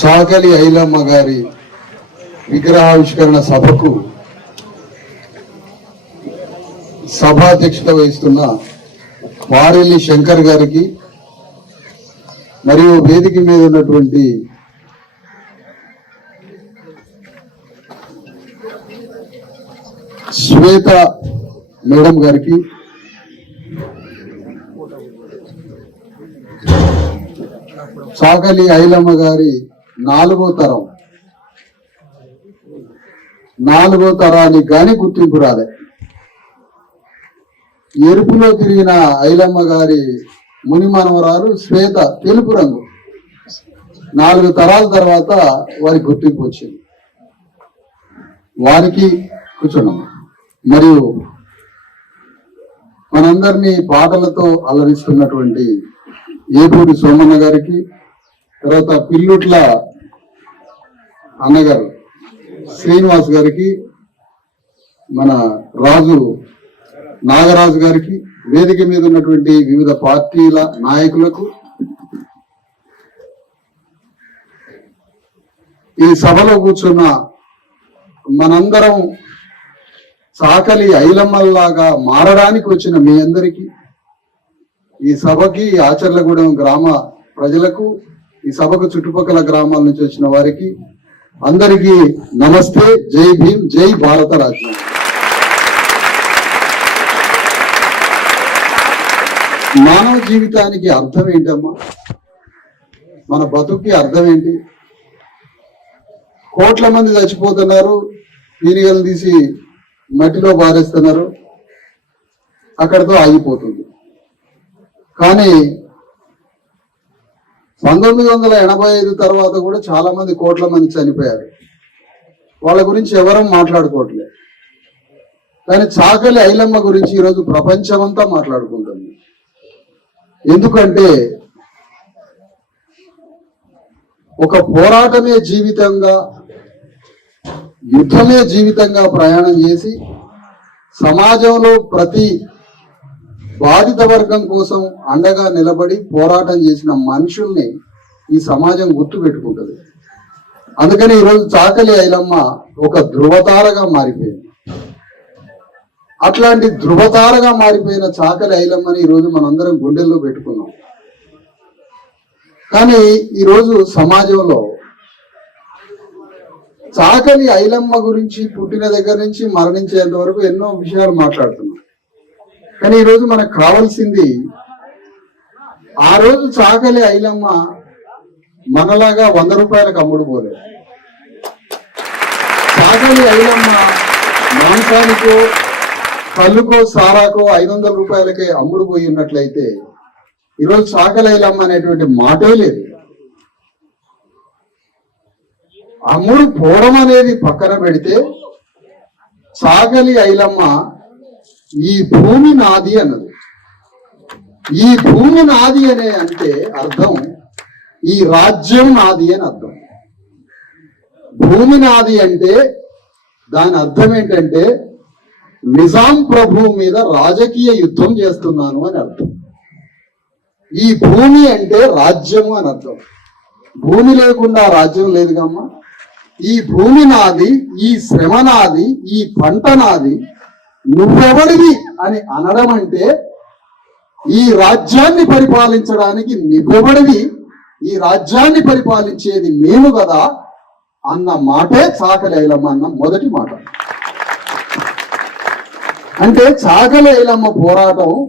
చాకలి ఐలమ్మ గారి విగ్రహావిష్కరణ సభకు సభాధ్యక్షత వహిస్తున్న వారెల్లి శంకర్ గారికి మరియు వేదిక మీద ఉన్నటువంటి శ్వేత మేడం గారికి చాకలి ఐలమ్మ గారి నాలుగో తరం. నాలుగో తరానికి కానీ గుర్తింపు రాలే. ఎరుపులో తిరిగిన ఐలమ్మ గారి ముని మనవరాలు శ్వేత తెలుపు రంగు. నాలుగు తరాల తర్వాత వారి గుర్తింపు వచ్చింది. వారికి కూర్చున్నాం. మరియు మనందరినీ పాటలతో అలరిస్తున్నటువంటి ఏపూరి సోమన్న గారికి తర్వాత పిల్లుట్ల అన్నగారు శ్రీనివాస్ గారికి మన రాజు నాగరాజు గారికి వేదిక మీద ఉన్నటువంటి వివిధ పార్టీల నాయకులకు ఈ సభలో కూర్చున్న మనందరం సాకలి ఐలమ్మల్లాగా మారడానికి వచ్చిన మీ అందరికీ ఈ సభకి ఆచర్లగూడెం గ్రామ ప్రజలకు ఈ సభకు చుట్టుపక్కల గ్రామాల నుంచి వచ్చిన వారికి అందరికీ నమస్తే జై భీమ్ జై భారత రాజ్యం. మానవ జీవితానికి అర్థం ఏంటమ్మా? మన బతుక్కి అర్థం ఏంటి? కోట్ల మంది చచ్చిపోతున్నారు పీనిగలు తీసి మట్టిలో బారేస్తున్నారు అక్కడితో ఆగిపోతుంది. కానీ పంతొమ్మిది వందల ఎనభై ఐదు తర్వాత కూడా చాలా మంది కోట్ల మంది చనిపోయారు. వాళ్ళ గురించి ఎవరం మాట్లాడుకోవట్లేదు. కానీ చాకలి ఐలమ్మ గురించి ఈరోజు ప్రపంచమంతా మాట్లాడుకుంటుంది. ఎందుకంటే ఒక పోరాటమే జీవితంగా యుద్ధమే జీవితంగా ప్రయాణం చేసి సమాజంలో ప్రతి బాధిత వర్గం కోసం అండగా నిలబడి పోరాటం చేసిన మనుషుల్ని ఈ సమాజం గుర్తు పెట్టుకుంటుంది. అందుకని ఈరోజు చాకలి ఐలమ్మ ఒక ధృవతారగా మారిపోయింది. అట్లాంటి ధృవతారగా మారిపోయిన చాకలి ఐలమ్మని ఈరోజు మనందరం గుండెల్లో పెట్టుకున్నాం. కానీ ఈరోజు సమాజంలో చాకలి ఐలమ్మ గురించి పుట్టిన దగ్గర నుంచి మరణించేంత వరకు ఎన్నో విషయాలు మాట్లాడుతున్నాం. కానీ ఈరోజు మనకు కావాల్సింది ఆ రోజు చాకలి ఐలమ్మ మనలాగా వంద రూపాయలకు అమ్ముడు పోలేదు. చాకలి ఐలమ్మ మాంసానికో కళ్ళుకో సారాకో ఐదు వందల రూపాయలకే అమ్ముడు పోయి ఉన్నట్లయితే ఈరోజు చాకలి ఐలమ్మ అనేటువంటి మాటే లేదు. అమ్ముడు పోవడం అనేది పక్కన పెడితే చాకలి ఐలమ్మ ఈ భూమి నాది అన్నది. ఈ భూమి నాది అనే అంటే అర్థం ఈ రాజ్యం నాది అని అర్థం. భూమి నాది అంటే దాని అర్థం ఏంటంటే నిజాం ప్రభు మీద రాజకీయ యుద్ధం చేస్తున్నాను అని అర్థం. ఈ భూమి అంటే రాజ్యము అని అర్థం. భూమి లేకుండా రాజ్యం లేదుగమ్మా ఈ భూమి నాది ఈ శ్రమ నాది ఈ పంట నాది నువ్వెవడివి అని అనడం అంటే ఈ రాజ్యాన్ని పరిపాలించడానికి నువ్వెవడివి? ఈ రాజ్యాన్ని పరిపాలించేది మేము కదా అన్న మాటే చాకలేలమ్మ అన్న మొదటి మాట. అంటే చాకలేలమ్మ పోరాటం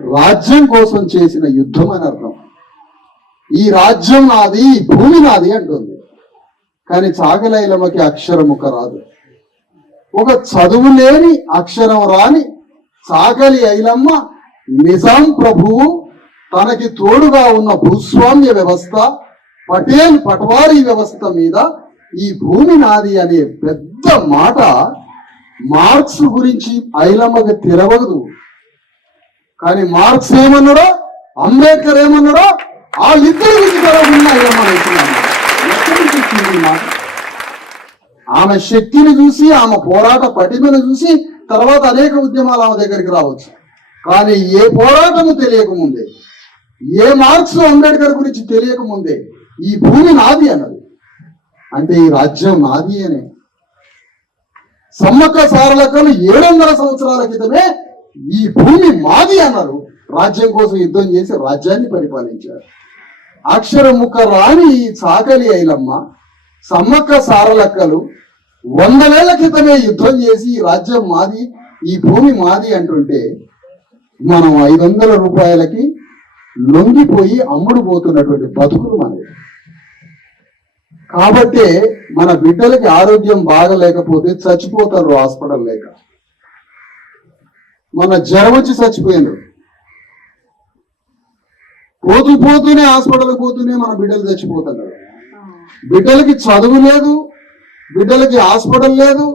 రాజ్యం కోసం చేసిన యుద్ధం అని అర్థం. ఈ రాజ్యం నాది ఈ భూమి నాది అంటుంది. కానీ చాకలైలమ్మకి అక్షరముఖ రాదు. ఒక చదువు లేని అక్షరం రాని సాకలి ఐలమ్మ నిజాం ప్రభువు తనకి తోడుగా ఉన్న భూస్వామ్య వ్యవస్థ పటేల్ పట్వారీ వ్యవస్థ మీద ఈ భూమి నాది అనే పెద్ద మాట మార్క్స్ గురించి ఐలమ్మకి తెరవదు కానీ మార్క్స్ ఏమన్నాడో? అంబేద్కర్ ఏమన్నాడో? వాళ్ళిద్దరి గురించి తెరవకుండా ఐలమ్మ అంటున్నాను ఎక్కడి నుంచి వచ్చింది ఈ మాట ఆమె శక్తిని చూసి ఆమె పోరాట పటిమను చూసి తర్వాత అనేక ఉద్యమాలు ఆమె దగ్గరికి రావచ్చు. కానీ ఏ పోరాటము తెలియకముందే ఏ మార్క్స్ అంబేద్కర్ గురించి తెలియక ముందే ఈ భూమి నాది అన్నది. అంటే ఈ రాజ్యం నాది అనే సమ్మక్క సారలకలు ఏడు వందల సంవత్సరాల క్రితమే ఈ భూమి మాది అన్నారు. రాజ్యం కోసం యుద్ధం చేసి రాజ్యాన్ని పరిపాలించారు. అక్షర ముక్క రాని ఈ చాకలి ఐలమ్మ సమ్మక్క సారలక్కలు వందలేళ్ళ క్రితమే యుద్ధం చేసి ఈ రాజ్యం మాది ఈ భూమి మాది అంటుంటే మనం ఐదు వందల రూపాయలకి లొంగిపోయి అమ్ముడు పోతున్నటువంటి బతుకులు మనది కాబట్టి మన బిడ్డలకి ఆరోగ్యం బాగలేకపోతే చచ్చిపోతారు హాస్పిటల్ లేక. మన జ్వరం వచ్చి చచ్చిపోయినారు పోతూ పోతూనే హాస్పిటల్ పోతూనే మన బిడ్డలు చచ్చిపోతున్నారు. బిడ్డలకి చదువు లేదు బిడ్డలకి హాస్పిటల్ లేదు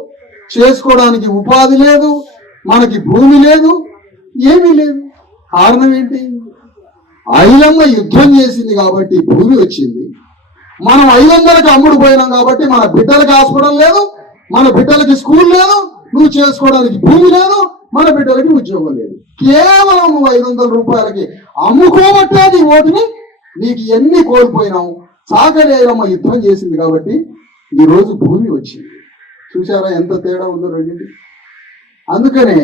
చేసుకోవడానికి ఉపాధి లేదు మనకి భూమి లేదు ఏమీ లేదు. కారణం ఏంటి? ఐలమ్మ యుద్ధం చేసింది కాబట్టి భూమి వచ్చింది. మనం ఐదు వందలకి అమ్ముడు పోయినాం కాబట్టి మన బిడ్డలకి హాస్పిటల్ లేదు మన బిడ్డలకి స్కూల్ లేదు నువ్వు చేసుకోవడానికి భూమి లేదు మన బిడ్డలకి ఉద్యోగం లేదు. కేవలం నువ్వు ఐదు వందల రూపాయలకి అమ్ముకోబట్టే నీ ఓటుని నీకు ఎన్ని కోల్పోయినావు? సాగరి యుద్ధం చేసింది కాబట్టి ఈ రోజు భూమి వచ్చింది. చూసారా ఎంత తేడా ఉందో రెండింటి? అందుకనే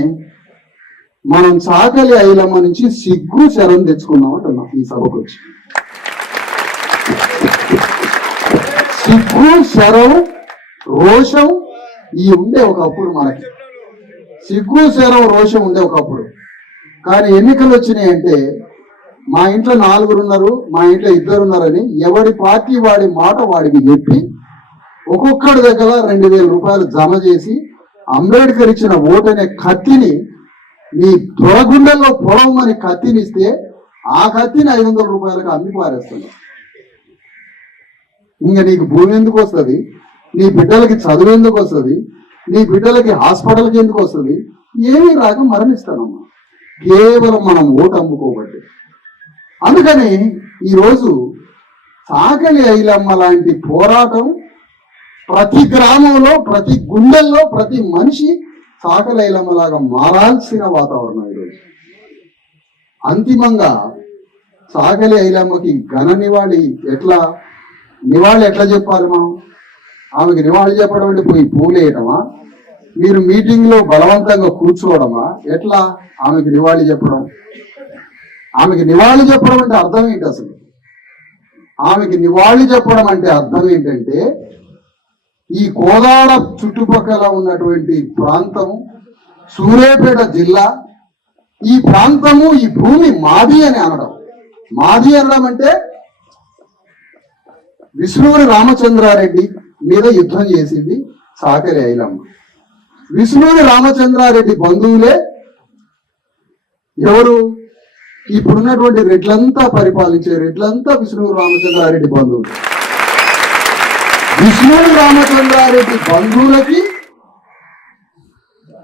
మనం సాకలి ఐలమ్మ నుంచి సిగ్గు శరం తెచ్చుకున్నాం అంటున్నాం ఈ సభకు వచ్చి. సిగ్గు శరం రోషం ఈ ఉండే ఒకప్పుడు మనకి. సిగ్గు శరం రోషం ఉండే ఒకప్పుడు. కానీ ఎన్నికలు వచ్చినాయి అంటే మా ఇంట్లో నాలుగురు ఉన్నారు మా ఇంట్లో ఇద్దరు ఉన్నారని ఎవడి పార్టీ వాడి మాట వాడికి చెప్పి ఒక్కొక్కడి దగ్గర రెండు వేల రూపాయలు జమ చేసి అంబేద్కర్ ఇచ్చిన ఓటు అనే కత్తిని నీ దొరగుండెల్లో పొడవమని కత్తినిస్తే ఆ కత్తిని ఐదు వందల రూపాయలకు అమ్మి పారేస్తున్నావు ఇంకా నీకు భూమి ఎందుకు వస్తుంది? నీ బిడ్డలకి చదువు ఎందుకు వస్తుంది? నీ బిడ్డలకి హాస్పిటల్కి ఎందుకు వస్తుంది? ఏమీ రాక మరణిస్తానమ్మా. కేవలం మనం ఓటు అమ్ముకోబట్టి అందుకని ఈరోజు సాకలి ఐలమ్మ లాంటి పోరాటం ప్రతి గ్రామంలో ప్రతి గుండెల్లో ప్రతి మనిషి సాకలి ఐలమ్మ లాగా మారాల్సిన వాతావరణం ఈరోజు. అంతిమంగా సాగలి ఐలమ్మకి ఘన నివాళి ఎట్లా? నివాళి ఎట్లా చెప్పాలి మనం? ఆమెకి నివాళి చెప్పడం అంటే పోయి పూలేయటమా మీరు మీటింగ్లో బలవంతంగా కూర్చోవడమా? ఎట్లా ఆమెకి నివాళి చెప్పడం? ఆమెకి నివాళి చెప్పడం అంటే అర్థం ఏంటి అసలు? ఆమెకి నివాళి చెప్పడం అంటే అర్థం ఏంటంటే ఈ కోదాడ చుట్టుపక్కల ఉన్నటువంటి ప్రాంతం సూర్యాపేట జిల్లా ఈ ప్రాంతము ఈ భూమి మాది అని అనడం. మాది అనడం అంటే విష్ణువుని రామచంద్రారెడ్డి మీద యుద్ధం చేసింది సాకరి ఐలమ్మ. విష్ణువుని రామచంద్రారెడ్డి బంధువులే ఎవరు? ఇప్పుడున్నటువంటి రెడ్లంతా పరిపాలించే రెడ్లంతా విష్ణువు రామచంద్రారెడ్డి బంధువులు. విష్ణు రామచంద్రారెడ్డి బంధువులకి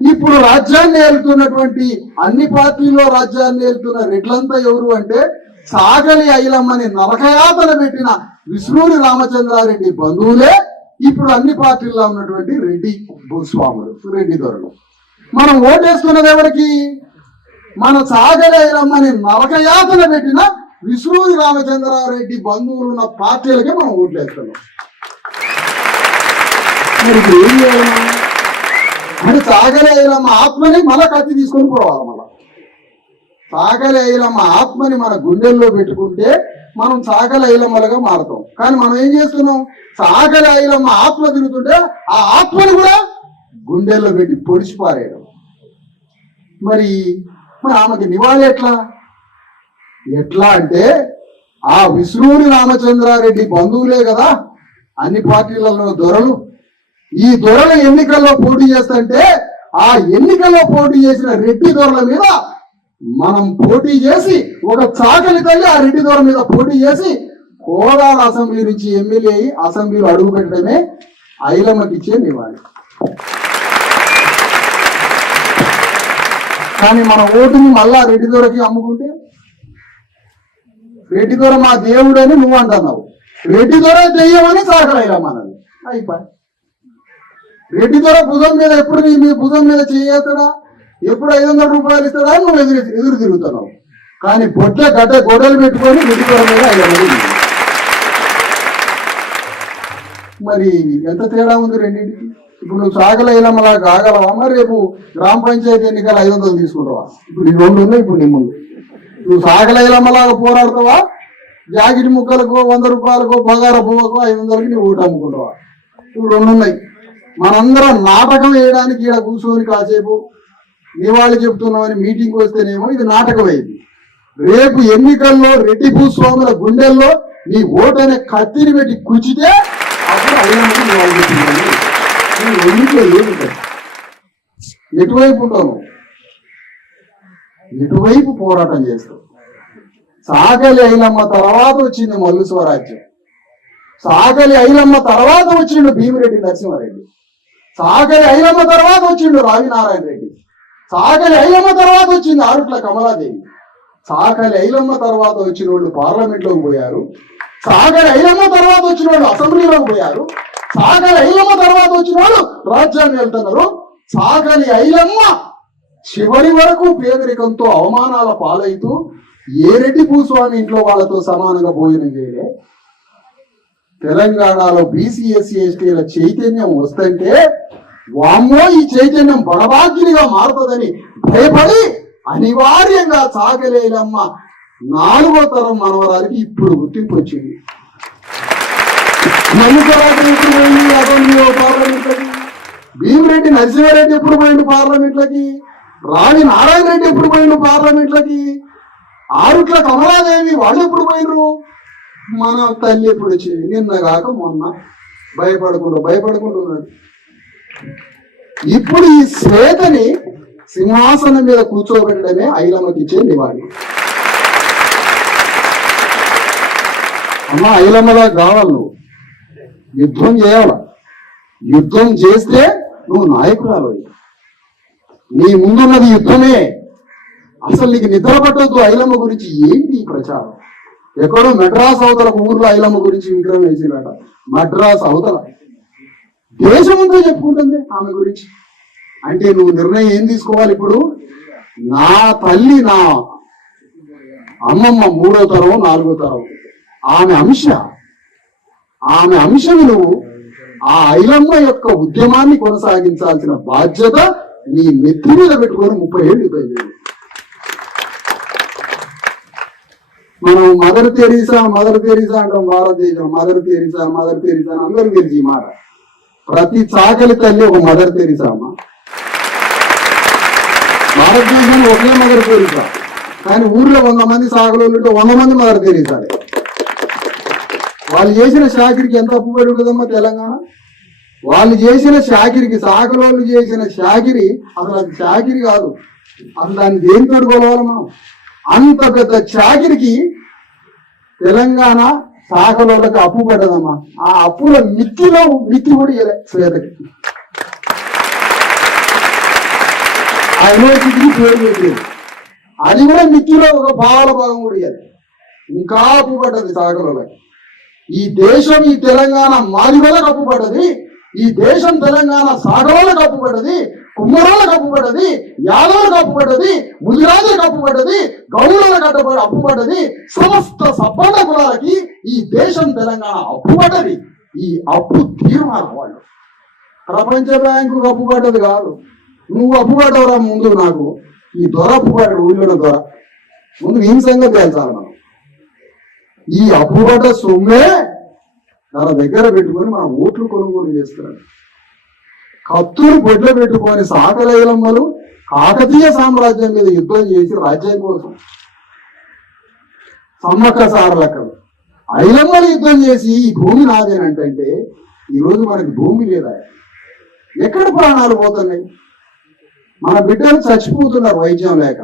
ఇప్పుడు రాజ్యాన్ని ఏలుతున్నటువంటి అన్ని పార్టీల్లో రాజ్యాన్ని ఏలుతున్న రెడ్లంతా ఎవరు అంటే సాగలి ఐలమ్మని నరకయాతన పెట్టిన విష్ణువుని రామచంద్రారెడ్డి బంధువులే ఇప్పుడు అన్ని పార్టీల్లో ఉన్నటువంటి రెడ్డి భూస్వాములు రెడ్డి దొరలు. మనం ఓటేస్తున్నది ఎవరికి? మన సాగలి నరకయాతన పెట్టిన విష్ణువుని రామచంద్రారెడ్డి బంధువులు ఉన్న పార్టీలకే మనం ఓట్లేస్తున్నాం. మరి ఇప్పుడు ఏం చేయాలి ఐలమ్మ ఆత్మని మళ్ళా కత్తి తీసుకొని పోవాలి మళ్ళా. సాగలి ఐలమ్మ ఆత్మని మన గుండెల్లో పెట్టుకుంటే మనం సాగలి ఐలమ్మలుగా మారుతాం. కానీ మనం ఏం చేస్తున్నాం? సాగల ఐలమ్మ ఆత్మ తిరుగుతుంటే ఆ ఆత్మని కూడా గుండెల్లో పెట్టి పొడిచి పారేయడం మరి మరి ఆమెకి నివాళి ఎట్లా? ఎట్లా అంటే ఆ విష్ణువుని రామచంద్రారెడ్డి బంధువులే కదా అన్ని పార్టీలలో దొరలు. ఈ దొరలు ఎన్నికల్లో పోటీ చేస్తుంటే ఆ ఎన్నికల్లో పోటీ చేసిన రెడ్డి దొరల మీద మనం పోటీ చేసి ఒక చాకలి తల్లి ఆ రెడ్డి దొర మీద పోటీ చేసి కోదాడ అసెంబ్లీ నుంచి ఎమ్మెల్యే అసెంబ్లీలో అడుగు పెట్టడమే ఐలమ్మకిచ్చే నివాళి. కానీ మన ఓటుని మళ్ళా రెడ్డి దొరకి అమ్ముకుంటే? రెడ్డి దొర మా దేవుడు అని నువ్వు అంటున్నావు. రెడ్డి దొర దెయ్యమని సాగలైరమ్మన్నది అయిపోయి రెడ్డి దొర భుజం మీద ఎప్పుడు నీ మీ భుజం మీద చేస్తాడా ఎప్పుడు ఐదు వందల రూపాయలు ఇస్తాడా నువ్వు ఎదురు ఎదురు తిరుగుతున్నావు. కానీ బొట్ల గడ్డ గొడవలు పెట్టుకొని గుడిపర మీద ఐదు మరి ఎంత తేడా ఉంది రెండింటికి? ఇప్పుడు నువ్వు సాగల మళ్ళా కాగలవా మరి రేపు గ్రామ పంచాయతీ ఎన్నికలు ఐదు వందలు తీసుకుంటావా? ఇప్పుడు ఈ రెండు ఉన్నాయి ఇప్పుడు నీ ముందు నువ్వు సాగల ఇలమలాగా పోరాడతావా? జాకెట్ ముక్కలకు వంద రూపాయలకు బగార పువ్వకు ఐదు వందలకి నువ్వు ఓటు అమ్ముకుంటావా? ఇప్పుడు రెండు ఉన్నాయి. మనందరం నాటకం వేయడానికి ఇక్కడ కూర్చొని కాసేపు నివాళి చెప్తున్నామని మీటింగ్ వస్తేనేమో ఇది నాటకం అయింది రేపు ఎన్నికల్లో రెడ్డి భూస్వాముల గుండెల్లో నీ ఓటు అనే కత్తిని పెట్టి కుచితే అప్పుడు అయినందుకు నివాళి చెప్తున్నాను నీ ఎటువైపు ఉంటావు ఎటువైపు పోరాటం చేస్తావు? సాగలి ఐలమ్మ తర్వాత వచ్చింది మల్లు స్వరాజ్యం. సాగలి ఐలమ్మ తర్వాత వచ్చిండు భీమిరెడ్డి నరసింహారెడ్డి. సాగలి ఐలమ్మ తర్వాత వచ్చిండు రావినారాయణ రెడ్డి. సాగలి ఐలమ్మ తర్వాత వచ్చింది ఆరుట్ల కమలాదేవి. సాగలి ఐలమ్మ తర్వాత వచ్చిన వాళ్ళు పార్లమెంట్లోకి పోయారు. సాగలి ఐలమ్మ తర్వాత వచ్చిన వాళ్ళు అసెంబ్లీలోకి పోయారు. సాగలి ఐలమ్మ తర్వాత వచ్చిన వాళ్ళు రాజ్యాన్ని వెళ్తున్నారు సాగలి ఐలమ్మ చివరి వరకు పేదరికంతో అవమానాల పాలైతూ ఏ రెడ్డి భూస్వామి ఇంట్లో వాళ్ళతో సమానంగా భోజనం చేయలే. తెలంగాణలో బీసీ ఎస్సీ ఎస్టీల చైతన్యం వస్తుంటే వామ్మో ఈ చైతన్యం బడబాగ్యునిగా మారుతుందని భయపడి అనివార్యంగా సాగలేలమ్మ నాలుగో తరం మనవరానికి ఇప్పుడు గుర్తింపు వచ్చింది మల్లికరాజు ఎప్పుడు పోయింది అసెంబ్లీలో పార్లమెంట్లకి భీమిరెడ్డి నరసింహారెడ్డి ఎప్పుడు పోయిండు పార్లమెంట్లకి? రాణి నారాయణ రెడ్డి ఎప్పుడు పోయిండు పార్లమెంట్లకి? ఆరుట్ల కమలాదేవి వాళ్ళు ఎప్పుడు పోయినరు మన తల్లి ఎప్పుడు వచ్చింది? నిన్న కాక మొన్న. భయపడకుండా భయపడకుండా ఇప్పుడు ఈ శ్వేతని సింహాసనం మీద కూర్చోబెట్టడమే ఐలమ్మకి ఇచ్చే నివాళి. అమ్మ ఐలమ్మలా కావాలి నువ్వు. యుద్ధం చేయాల? యుద్ధం చేస్తే నువ్వు నాయకురాలు నీ ముందున్నది యుద్ధమే. అసలు నీకు నిద్ర పట్టొద్దు ఐలమ్మ గురించి ఏంటి ప్రచారం? ఎక్కడో మెడ్రాస్ అవతల ఊర్లో ఐలమ్మ గురించి విగ్రహం వేసినట మద్రాస్ అవతల. దేశమంతా చెప్పుకుంటుంది ఆమె గురించి. అంటే నువ్వు నిర్ణయం ఏం తీసుకోవాలి ఇప్పుడు? నా తల్లి నా అమ్మమ్మ మూడో తరం నాలుగో తరం. ఆమె అంశ. ఆమె అంశములు నువ్వు ఆ ఐలమ్మ యొక్క ఉద్యమాన్ని కొనసాగించాల్సిన బాధ్యత నీ నెత్తి మీద పెట్టుకొని ముప్పై ఏళ్ళు పోయింది మనం మదర్ తెరీసా మదర్ తెరీసా అంటాం భారతదేశం. మదర్ తెరీసా మదర్ తెరీసా అని అందరూ తెలిసి మాట. ప్రతి చాకలి తల్లి ఒక మదర్ తెరీసా అమ్మ. భారతదేశంలో ఒకే మదర్ తెరీసా కానీ ఊర్లో వంద మంది సాగలు ఉంటే వంద మంది మదర్ తెరీసాలే వాళ్ళు చేసిన షాకిరికి ఎంత అప్పుబడి ఉంటుందమ్మా తెలంగాణ? వాళ్ళు చేసిన షాకిరికి సాకలోళ్ళు చేసిన షాకిరి అసలు అది షాకిరి కాదు. అసలు దాన్ని దేని తోడుకోవాలి మనం? అంత పెద్ద షాకిరికి తెలంగాణ సాకలోళ్ళకి అప్పు పడ్డదమ్మా. ఆ అప్పుల మిత్తిలో మిత్తి కూడా ఇవ్వలే శ్వేతకి. ఆ యూనివర్సిటీకి పేరు పెట్టేది. అది కూడా మిత్తిలో ఒక భావాల భాగం కూడా ఇవ్వాలి ఇంకా అప్పు పడ్డది సాకలోళ్ళకి ఈ దేశం ఈ తెలంగాణ మాది వల్ల కప్పుబడ్డది ఈ దేశం తెలంగాణ సాగవాళ్ళ కప్పుబడ్డది పడ్డది కప్పుబడ్డది యాదవుల కప్పుబడ్డది ముదిరాజుల కప్పుబడ్డది పడ్డది కట్టబడి అప్పుబడ్డది సమస్త సబ్బండ కులాలకి ఈ దేశం తెలంగాణ అప్పుబడ్డది ఈ అప్పు తీర్మానం వాళ్ళు. ప్రపంచ బ్యాంకు అప్పుబడ్డది కాదు. నువ్వు అప్పుబడ్డవరా ముందు నాకు? ఈ దొర అప్పు ఊళ్ళో దొర. ముందు నీ సంగతి తెలుసాలి మనం ఈ అప్పుబడ్డ సొమ్మే తన దగ్గర పెట్టుకొని మన ఓట్లు కొనుగోలు చేస్తున్నాడు. కత్తులు బొడ్లు పెట్టుకొని సాకలైలమ్మలు కాకతీయ సామ్రాజ్యం మీద యుద్ధం చేసి రాజ్యం కోసం సమ్మక్క సారలక్కలు ఐలమ్మలు యుద్ధం చేసి ఈ భూమి నాదేనంటే ఈరోజు మనకి భూమి లేదా? ఎక్కడ ప్రాణాలు పోతున్నాయి? మన బిడ్డలు చచ్చిపోతున్నారు వైద్యం లేక.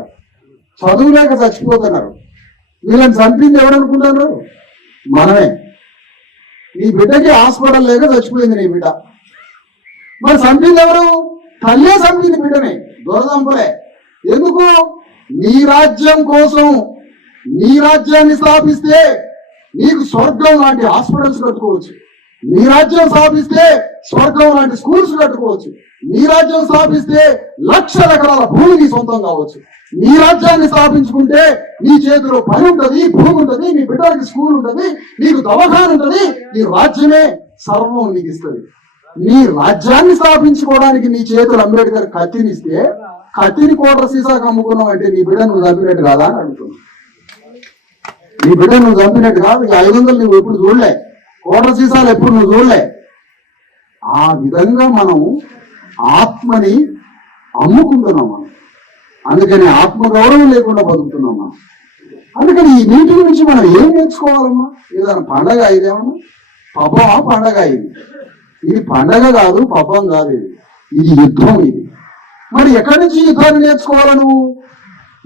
చదువు లేక చచ్చిపోతున్నారు. వీళ్ళని చంపింది ఎవరనుకుంటున్నారు మనమే. నీ బిడ్డకి హాస్పిటల్ లేక చచ్చిపోయింది నీ బిడ్డ. మరి చంపింది ఎవరు? తల్లే చంపింది బిడ్డని. దొరదంపలే ఎందుకు? నీ రాజ్యం కోసం నీ రాజ్యాన్ని స్థాపిస్తే నీకు స్వర్గం లాంటి హాస్పిటల్స్ కట్టుకోవచ్చు. నీ రాజ్యం స్థాపిస్తే స్వర్గం లాంటి స్కూల్స్ కట్టుకోవచ్చు. నీ రాజ్యం స్థాపిస్తే లక్షల ఎకరాల భూమి నీ సొంతం కావచ్చు. నీ రాజ్యాన్ని స్థాపించుకుంటే నీ చేతిలో పని ఉంటది భూమి ఉంటది నీ బిడ్డలకి స్కూల్ ఉంటది నీకు దవాఖాన ఉంటది. నీ రాజ్యమే సర్వం నీకు ఇస్తుంది. నీ రాజ్యాన్ని స్థాపించుకోవడానికి నీ చేతులు అంబేద్కర్ కత్తినిస్తే కత్తిని కోట్ర సీసాకు అమ్ముకున్నావు అంటే నీ బిడ్డ నువ్వు చంపినట్టు కాదా అని అడుగుతున్నావు నీ బిడ్డ నువ్వు చంపినట్టు కాదు ఈ ఐదు వందలు నువ్వు ఎప్పుడు చూడలే. కోట సీసాలు ఎప్పుడు నువ్వు చూడలే. ఆ విధంగా మనం ఆత్మని అమ్ముకుంటున్నాం మనం. అందుకని ఆత్మగౌరవం లేకుండా బతుకుతున్నాం మనం. అందుకని ఈ నీటి గురించి మనం ఏం నేర్చుకోవాలమ్మా? ఏదైనా పండగ ఇదేమన్నా ఆ పండగ ఇది. ఇది పండగ కాదు పబ్బం కాదు ఇది. ఇది యుద్ధం ఇది. మరి ఎక్కడి నుంచి యుద్ధాన్ని నేర్చుకోవాలా నువ్వు?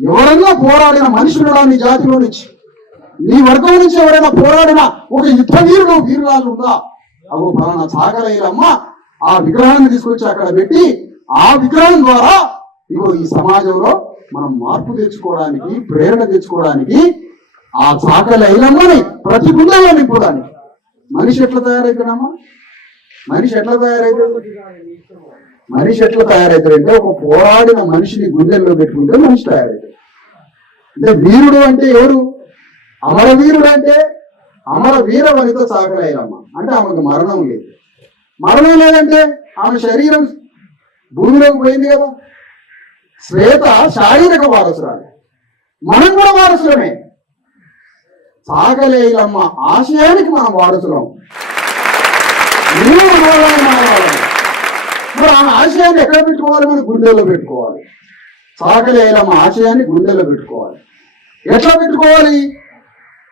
ఎవరన్నా పోరాడిన మనుషులు నీ జాతిలో నుంచి నీ వర్గం నుంచి ఎవరైనా పోరాడిన ఒక యుద్ధ వీరుడు వీరురాలు ఉందా? అగో ఫలానా సాగరయ్యమ్మ ఆ విగ్రహాన్ని తీసుకొచ్చి అక్కడ పెట్టి ఆ విగ్రహం ద్వారా ఇగో ఈ సమాజంలో మనం మార్పు తెచ్చుకోవడానికి ప్రేరణ తెచ్చుకోవడానికి ఆ చాకలి ఐలమ్మని ప్రతి గుండెల్లో నింపడానికి. మనిషి ఎట్లా తయారైతున్నామా మనిషి ఎట్లా తయారైతాడు? మనిషి ఎట్లా తయారవుతాడంటే ఒక పోరాడిన మనిషిని గుండెల్లో పెట్టుకుంటే మనిషి తయారవుతాడు అంటే వీరుడు అంటే ఎవరు? అమరవీరుడు అంటే అమర వీర వనిత సాగలేరమ్మ అంటే ఆమెకు మరణం లేదు. మరణం లేదంటే ఆమె శరీరం భూమిలోకి పోయింది కదా. శ్వేత శారీరక వారసురాలు. మనం కూడా వారసులమే. సాగలేలమ్మ ఆశయానికి మనం వారసులం. నువ్వు మరి ఆమె ఆశయాన్ని ఎక్కడ పెట్టుకోవాలి? మనం గుండెల్లో పెట్టుకోవాలి. సాగలేలమ్మ ఆశయాన్ని గుండెల్లో పెట్టుకోవాలి. ఎట్లా పెట్టుకోవాలి?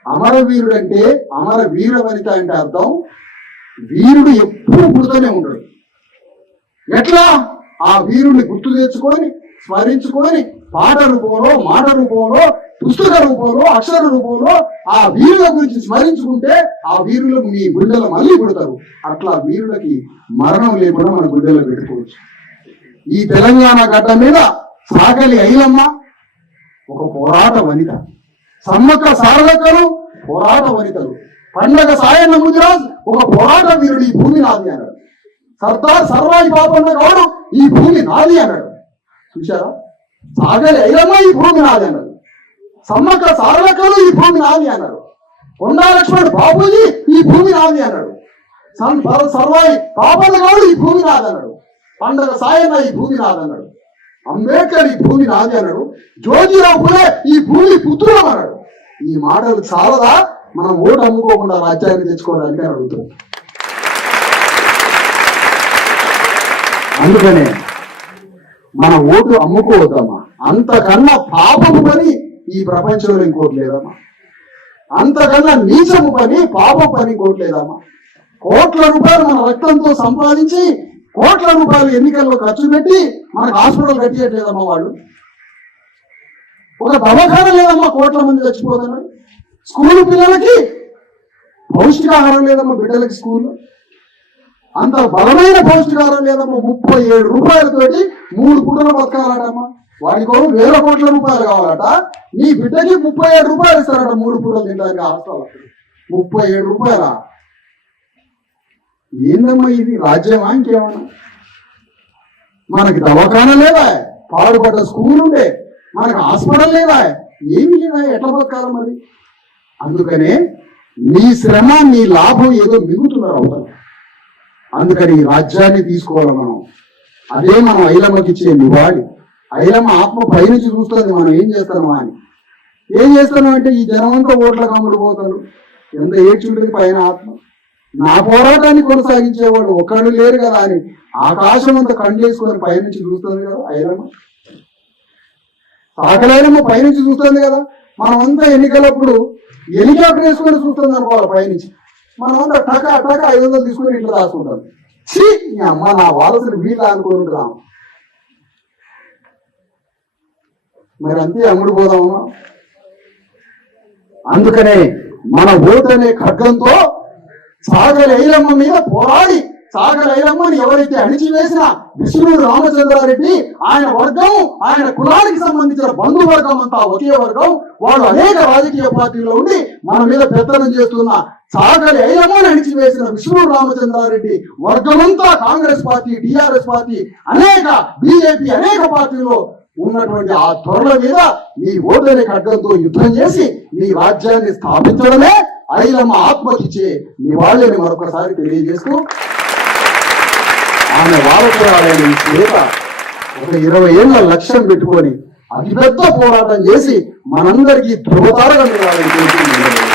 అమరవీరుడు అంటే అమర వీర వనిత అంటే అర్థం వీరుడు ఎప్పుడు పుడుతూనే ఉండడు. ఎట్లా? ఆ వీరుడిని గుర్తు తెచ్చుకొని స్మరించుకొని పాట రూపంలో మాట రూపంలో పుస్తక రూపంలో అక్షర రూపంలో ఆ వీరుల గురించి స్మరించుకుంటే ఆ వీరులు మీ గుండెలు మళ్ళీ పుడతారు అట్లా వీరులకి మరణం లేకుండా మన గుండెలో పెట్టుకోవచ్చు. ఈ తెలంగాణ గడ్డ మీద సాగలి అయిలమ్మ ఒక పోరాట వనిత. సమ్మక్క సారలక్కలు పోరాట వనితలు. పండగ సాయన్న ముదిరాజ్ ఒక పోరాట వీరుడు ఈ భూమి నాది అన్నాడు. సర్దార్ సర్వాయి బాబన్న గౌడు ఈ భూమి నాది అన్నాడు. చూశారా? సాగలి ఐరమ్మ ఈ భూమి నాది అన్నాడు. సమ్మక్క సారలక్కలు ఈ భూమి నాది అన్నాడు కొండా లక్ష్మణ్ బాబుజీ ఈ భూమి నాది అన్నాడు. సం- సర్వాయి బాబన్న గౌడు ఈ భూమి నాది అన్నాడు. పండగ సాయన్న ఈ భూమి నాది అన్నాడు. అంబేద్కర్ ఈ భూమి నాది అన్నాడు. జ్యోతిరావు పూలే ఈ భూమి పుత్రులం అన్నాడు. ఈ మాటలు చాలదా? మనం ఓటు అమ్ముకోకుండా రాజ్యాన్ని తెచ్చుకోవడానికి అని అడుగుతున్నాం అందుకనే మన ఓటు అమ్ముకోవద్దమ్మా. అంతకన్నా పాపము పని ఈ ప్రపంచంలో ఇంకోటి లేదమ్మా. అంతకన్నా నీచము పని పాపం పని ఇంకోటి లేదమ్మా. కోట్ల రూపాయలు మన రక్తంతో సంపాదించి కోట్ల రూపాయలు ఎన్నికల్లో ఖర్చు పెట్టి మనకు హాస్పిటల్ కట్టియట్లేదమ్మా వాళ్ళు. ఒక దవాఖాన లేదమ్మా కోట్ల మంది చచ్చిపోతున్నారు. స్కూల్ పిల్లలకి పౌష్టికాహారం లేదమ్మా బిడ్డలకి స్కూల్. అంత బలమైన పౌష్టికాహారం లేదమ్మా ముప్పై ఏడు రూపాయలతోటి మూడు పూటలు బతకాలటమ్మా. వాడికి కోసం వేల కోట్ల రూపాయలు కావాలట. నీ బిడ్డకి ముప్పై ఏడు రూపాయలు ఇస్తారట మూడు పూటలు తినడానికి హాస్టల్ ముప్పై ఏడు రూపాయలా? ఏందమ్మా ఇది? రాజ్యమా ఇంకేమన్నా? మనకి దవాఖాన లేదా? పాడుపడ్డ స్కూల్ ఉండే మనకి హాస్పిటల్ లేదా? ఏమి లేదా? ఎట్లా బతకాలి మరి? అందుకనే నీ శ్రమ నీ లాభం ఏదో మిగుతున్నారు అవతల. అందుకని ఈ రాజ్యాన్ని తీసుకోవాలి మనం. అదే మనం ఐలమ్మకి ఇచ్చే నివాళి. ఐలమ్మ ఆత్మ పైనుంచి చూస్తుంది మనం ఏం చేస్తామా అని. ఏం చేస్తాను అంటే ఈ జనమంతా ఓట్ల కమ్ముడు పోతారు. ఎంత ఏడ్చుంటుంది పైన ఆత్మ? నా పోరాటాన్ని కొనసాగించేవాడు ఒక్కడు లేరు కదా అని ఆకాశం అంతా కండ్లేసుకొని పైనుంచి చూస్తుంది కదా ఐలమ్మ సాకలైనమ్మ పైనుంచి చూస్తుంది కదా. మనమంతా ఎన్నికలప్పుడు హెలికాప్టర్ వేసుకొని చూస్తుంది అనుకోవాలి పైనుంచి. మనమంతా టక టక ఐదు వందలు తీసుకొని ఇంట్లో దాచుకుంటాం. ఛీ ఈ అమ్మ నా వారసులు వీళ్ళ అనుకుంటున్నాం మరి అంతే అమ్ముడు పోదామా? అందుకనే మన ఓటు అనే ఖడ్గంతో సాగరైలమ్మ మీద పోరాడి సాగరైలమ్మని ఎవరైతే అణిచివేసిన విష్ణుడు రామచంద్రారెడ్డి ఆయన వర్గం ఆయన కులానికి సంబంధించిన బంధువర్గం అంతా ఒకే వర్గం. వాళ్ళు అనేక రాజకీయ పార్టీలో ఉండి మన మీద పెత్తనం చేస్తున్న సాగరి ఐలమ్మని అణిచివేసిన విష్ణు రామచంద్రారెడ్డి వర్గమంతా కాంగ్రెస్ పార్టీ టిఆర్ఎస్ పార్టీ అనేక బీజేపీ అనేక పార్టీలో ఉన్నటువంటి ఆ త్వరల మీద నీ ఓటని ఖడ్గంతో యుద్ధం చేసి నీ రాజ్యాన్ని స్థాపించడమే ఐలమ్మ ఆత్మకిచ్చే వాళ్ళని మరొకసారి తెలియజేస్తూ ఆమె వారసురాలైన ఈ శ్వేత ఒక ఇరవై ఏళ్ళ లక్ష్యం పెట్టుకొని అతిపెద్ద పోరాటం చేసి మనందరికీ ధృవతారగా నిలవాలని కోరుకుంటున్నాను.